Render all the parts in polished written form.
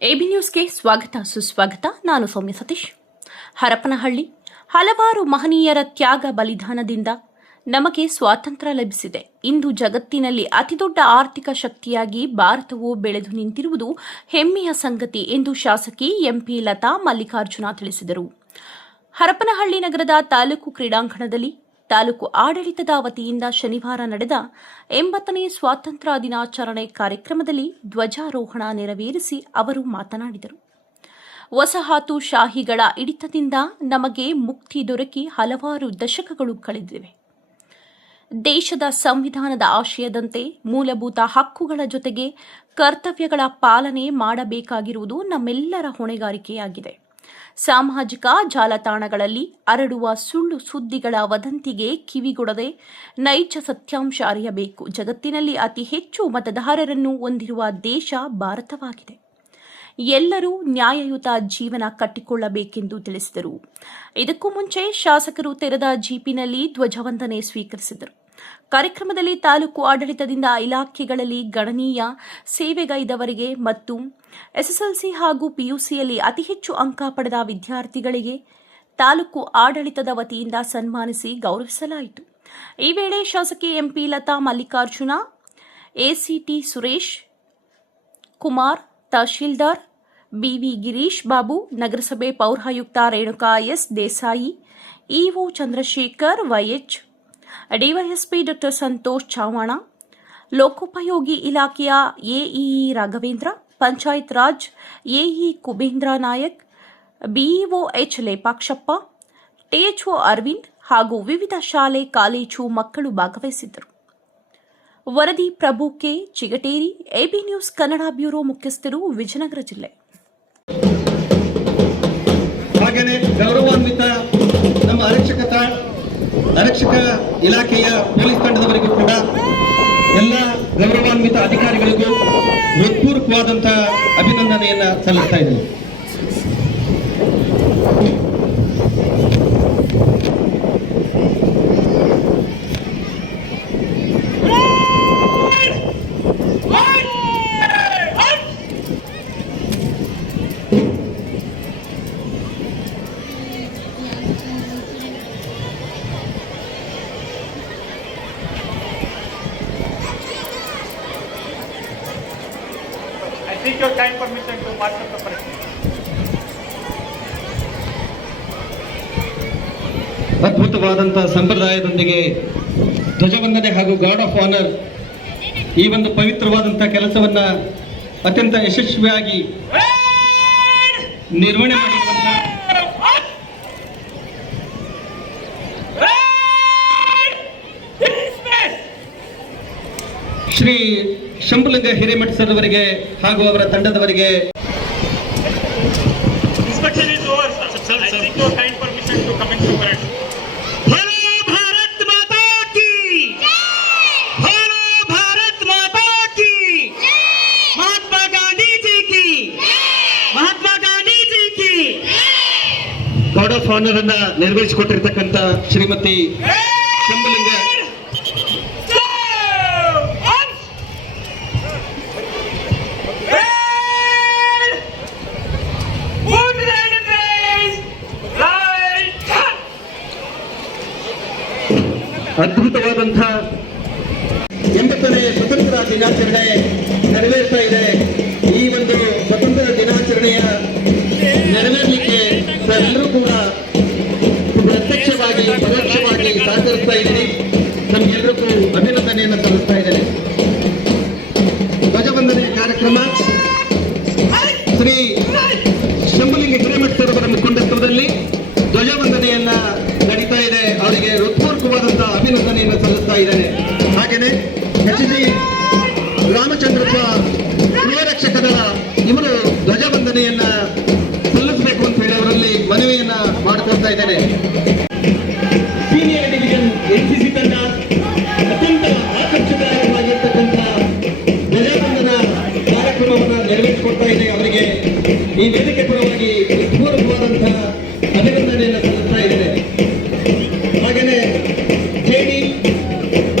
AB ನ್ಯೂಸ್ಗೆ ಸ್ವಾಗತ ಸುಸ್ವಾಗತ. ನಾನು ಸೌಮ್ಯ ಸತೀಶ್. ಹರಪನಹಳ್ಳಿ ಹಲವಾರು ಮಹನೀಯರ ತ್ಯಾಗ ಬಲಿದಾನದಿಂದ ನಮಗೆ ಸ್ವಾತಂತ್ರ್ಯ ಲಭಿಸಿದೆ. ಇಂದು ಜಗತ್ತಿನಲ್ಲಿ ಅತಿದೊಡ್ಡ ಆರ್ಥಿಕ ಶಕ್ತಿಯಾಗಿ ಭಾರತವು ಬೆಳೆದು ನಿಂತಿರುವುದು ಹೆಮ್ಮೆಯ ಸಂಗತಿ ಎಂದು ಶಾಸಕಿ ಎಂಪಿ ಲತಾ ಮಲ್ಲಿಕಾರ್ಜುನ ತಿಳಿಸಿದರು. ಹರಪನಹಳ್ಳಿ ನಗರದ ತಾಲೂಕು ಕ್ರೀಡಾಂಗಣದಲ್ಲಿ ತಾಲೂಕು ಆಡಳಿತದ ವತಿಯಿಂದ ಶನಿವಾರ ನಡೆದ 80ನೇ ಸ್ವಾತಂತ್ರ್ಯ ದಿನಾಚರಣೆ ಕಾರ್ಯಕ್ರಮದಲ್ಲಿ ಧ್ವಜಾರೋಹಣ ನೆರವೇರಿಸಿ ಅವರು ಮಾತನಾಡಿದರು. ವಸಾಹತುಶಾಹಿಗಳ ಹಿಡಿತದಿಂದ ನಮಗೆ ಮುಕ್ತಿ ದೊರಕಿ ಹಲವಾರು ದಶಕಗಳು ಕಳೆದಿವೆ. ದೇಶದ ಸಂವಿಧಾನದ ಆಶಯದಂತೆ ಮೂಲಭೂತ ಹಕ್ಕುಗಳ ಜೊತೆಗೆ ಕರ್ತವ್ಯಗಳ ಪಾಲನೆ ಮಾಡಬೇಕಾಗಿರುವುದು ನಮ್ಮೆಲ್ಲರ ಹೊಣೆಗಾರಿಕೆಯಾಗಿದೆ. ಸಾಮಾಜಿಕ ಜಾಲತಾಣಗಳಲ್ಲಿ ಹರಡುವ ಸುಳ್ಳು ಸುದ್ದಿಗಳ ವದಂತಿಗೆ ಕಿವಿಗೊಡದೆ ನೈಜ ಸತ್ಯಾಂಶ ಅರಿಯಬೇಕು. ಜಗತ್ತಿನಲ್ಲಿ ಅತಿ ಹೆಚ್ಚು ಮತದಾರರನ್ನು ಹೊಂದಿರುವ ದೇಶ ಭಾರತವಾಗಿದೆ. ಎಲ್ಲರೂ ನ್ಯಾಯಯುತ ಜೀವನ ಕಟ್ಟಿಕೊಳ್ಳಬೇಕೆಂದು ತಿಳಿಸಿದರು. ಇದಕ್ಕೂ ಮುಂಚೆ ಶಾಸಕರು ತೆರೆದ ಜೀಪಿನಲ್ಲಿ ಧ್ವಜವಂದನೆ ಸ್ವೀಕರಿಸಿದರು. ಕಾರ್ಯಕ್ರಮದಲ್ಲಿ ತಾಲೂಕು ಆಡಳಿತದಿಂದ ಇಲಾಖೆಗಳಲ್ಲಿ ಗಣನೀಯ ಸೇವೆಗೈದವರಿಗೆ ಮತ್ತು ಎಸ್ಎಸ್ಎಲ್ಸಿ ಹಾಗೂ ಪಿಯುಸಿಯಲ್ಲಿ ಅತಿ ಹೆಚ್ಚು ಅಂಕ ಪಡೆದ ವಿದ್ಯಾರ್ಥಿಗಳಿಗೆ ತಾಲೂಕು ಆಡಳಿತದ ವತಿಯಿಂದ ಸನ್ಮಾನಿಸಿ ಗೌರವಿಸಲಾಯಿತು. ಈ ವೇಳೆ ಶಾಸಕಿ ಎಂಪಿ ಲತಾ ಮಲ್ಲಿಕಾರ್ಜುನ, ಎಸಿಟಿ ಸುರೇಶ್ ಕುಮಾರ್, ತಹಶೀಲ್ದಾರ್ ಬಿವಿ ಗಿರೀಶ್ ಬಾಬು, ನಗರಸಭೆ ಪೌರಾಯುಕ್ತ Renuka S Desai, EO Chandrashekar YH, DYSP ಡಾ ಸಂತೋಷ್ ಚಾವಣ, ಲೋಕೋಪಯೋಗಿ ಇಲಾಖೆಯ AEE Raghavendra, Panchayat Raj AE Kubendra Nayak, BEO H Lepakshappa, THO Arvind ಹಾಗೂ ವಿವಿಧ ಶಾಲೆ ಕಾಲೇಜು ಮಕ್ಕಳು ಭಾಗವಹಿಸಿದ್ದರು. ವರದಿ Prabhu K Chigateri, AB news Kannada bureau ಮುಖ್ಯಸ್ಥರು, ವಿಜಯನಗರ ಜಿಲ್ಲೆ. ಹಾಗೆಯೇ ಗೌರವಾನ್ವಿತ ನಮ್ಮ ಆರಕ್ಷಕ ಇಲಾಖೆಯ ಪೊಲೀಸ್ ತಂಡದವರಿಗೂ ಕೂಡ ಎಲ್ಲ ಗೌರವಾನ್ವಿತ ಅಧಿಕಾರಿಗಳಿಗೂ ಹೃತ್ಪೂರ್ವಕವಾದಂತಹ ಅಭಿನಂದನೆಯನ್ನ ಸಲ್ಲಿಸ್ತಾ ಇದ್ದೇನೆ. Seek your kind permission to march of the parade. ಅದ್ಭುತವಾದಂತಹ ಸಂಪ್ರದಾಯದೊಂದಿಗೆ ಧ್ವಜವಂದನೆ ಹಾಗೂ ಗಾರ್ಡ್ ಆಫ್ ಆನರ್ ಈ ಒಂದು ಪವಿತ್ರವಾದಂತಹ ಕೆಲಸವನ್ನ ಅತ್ಯಂತ ಯಶಸ್ವಿಯಾಗಿ ನಿರ್ವಹಣೆ ಮಾಡಿರುವಂತಹ ಶ್ರೀ ಶಂಭುಲಿಂಗ ಹಿರೇಮಠ ಸರ್ ಅವರಿಗೆ ಹಾಗೂ ಅವರ ತಂಡದವರಿಗೆ Inspection is over, sir. I seek your kind permission to commence the parade. बोलो भारत माता की बोलो भारत माता की महात्मा गांधी जी की महात्मा गांधी जी की ಗಾರ್ಡ್ ಆಫ್ ಆನರ್ ಅನ್ನ ನೆರವೇರಿಸಿಕೊಟ್ಟಿರ್ತಕ್ಕಂಥ ಶ್ರೀಮತಿ ಶಂಭುಲಿಂಗ ಅದ್ಭುತವಾದಂತಹ 80ನೇ ಸ್ವತಂತ್ರ ದಿನಾಚರಣೆ ನೆರವೇರ್ತಾ ಇದೆ. ಈ ಒಂದು ಸ್ವತಂತ್ರ ದಿನಾಚರಣೆಯ ನೆರವೇರಲಿಕ್ಕೆ ಎಲ್ಲರೂ ಕೂಡ ಪ್ರತ್ಯಕ್ಷವಾಗಿ ಪರೋಕ್ಷವಾಗಿ ಸಹಕರಿಸ್ತಾ ಇದ್ದೀರಿ. ನಮ್ಗೆಲ್ಲರಿಗೂ ಅಭಿನಂದನೆಯನ್ನು ಸಲ್ಲಿಸ್ತಾ ಇದ್ದೇನೆ. ಧ್ವಜವಂದನೆ ಕಾರ್ಯಕ್ರಮ ಶ್ರೀ ಶಂಭುಲಿಂಗ ಹಿರೇಮಠ ಸರ್ ಅವರ ಮುಖಂಡತ್ವದಲ್ಲಿ ಧ್ವಜವಂದನೆಯನ್ನ ನಡೀತಾ ಇದೆ. ಅವರಿಗೆ ಹೃತ್ಪೂರ್ವಕವಾದಂತಹ ಅಭಿನಂದನೆಯನ್ನು ಸಲ್ಲಿಸ್ತಾ ಇದ್ದೇನೆ. ಹಾಗೆಯೇ ಎಚ್ಡಿ ರಾಮಚಂದ್ರಪ್ಪ ಗೃಹರಕ್ಷಕ ದಳ ಇವರು ಧ್ವಜವಂದನೆಯನ್ನ ಸಲ್ಲಿಸಬೇಕು ಅಂತ ಹೇಳಿ ಅವರಲ್ಲಿ ಮನವಿಯನ್ನ ಮಾಡಿಕೊಳ್ತಾ ಇದ್ದೇನೆ. ಸೀನಿಯರ್ ಡಿವಿಷನ್ ಎನ್ಸಿಸಿ ತಂಡ ಅತ್ಯಂತ ಆಕರ್ಷಕವಾಗಿರ್ತಕ್ಕಂಥ ಧ್ವಜವಂದನಾ ಕಾರ್ಯಕ್ರಮವನ್ನು ನೆರವೇರಿಸಿಕೊಡ್ತಾ ಇದೆ. ಅವರಿಗೆ ಈ ವೇದಿಕೆ ಪರವಾಗಿ ಹೃತ್ಪೂರ್ವಕವಾದಂತಹ ಅಭಿನಂದನೆಯನ್ನು ಸಲ್ಲಿಸ್ತಾ ಇದ್ದೇನೆ. ಹಾಗೆಯೇ ಜೆಡಿ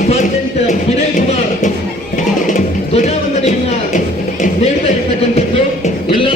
ಸರ್ಜೆಂಟ್ ವಿನಯ್ ಕುಮಾರ್ ಧ್ವಜವಂದನೆಯನ್ನ ನೀಡ್ತಾ ಇರ್ತಕ್ಕಂಥದ್ದು ಎಲ್ಲ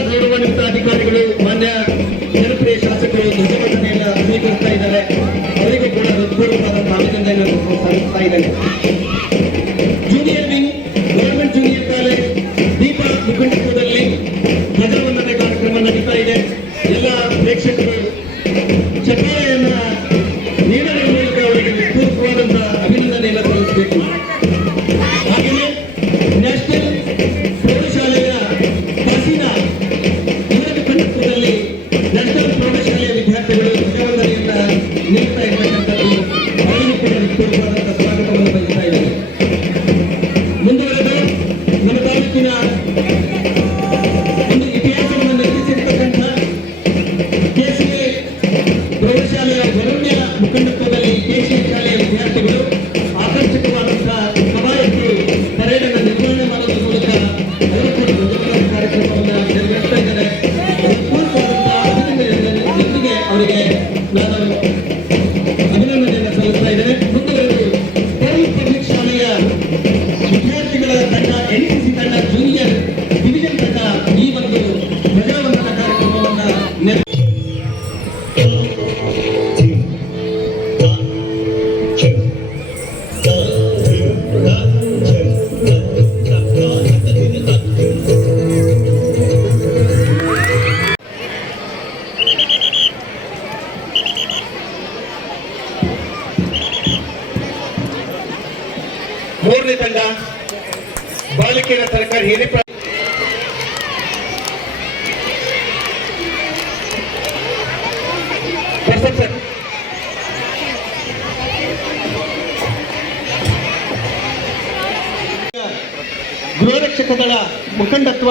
ಮುಖಂಡತ್ವ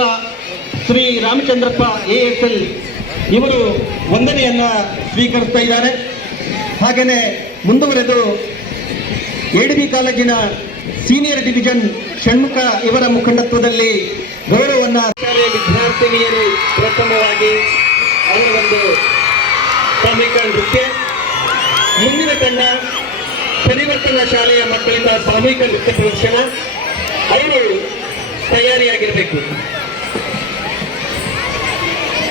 ಶ್ರೀ ರಾಮಚಂದ್ರಪ್ಪ ASL ಇವರು ವಂದನೆಯನ್ನ ಸ್ವೀಕರಿಸ್ತಾ ಇದ್ದಾರೆ. ಹಾಗೆಯೇ ಮುಂದುವರೆದು ADB ಕಾಲೇಜಿನ ಸೀನಿಯರ್ ಡಿವಿಷನ್ ಷಣ್ಮುಖ ಇವರ ಮುಖಂಡತ್ವದಲ್ಲಿ ಗೌರವವನ್ನ ಶಾಲೆಯ ವಿದ್ಯಾರ್ಥಿನಿಯರು ಪ್ರಥಮವಾಗಿ ಅವರ ಒಂದು ಸಾಮೂಹಿಕ ನೃತ್ಯ, ಮುಂದಿನ ತಂಡ ಪರಿವರ್ತನಾ ಶಾಲೆಯ ಮಕ್ಕಳಿಂದ ಸಾಮೂಹಿಕ ನೃತ್ಯ ಪ್ರದರ್ಶನ, ಅವರು ತಯಾರಿಯಾಗಿರಬೇಕು.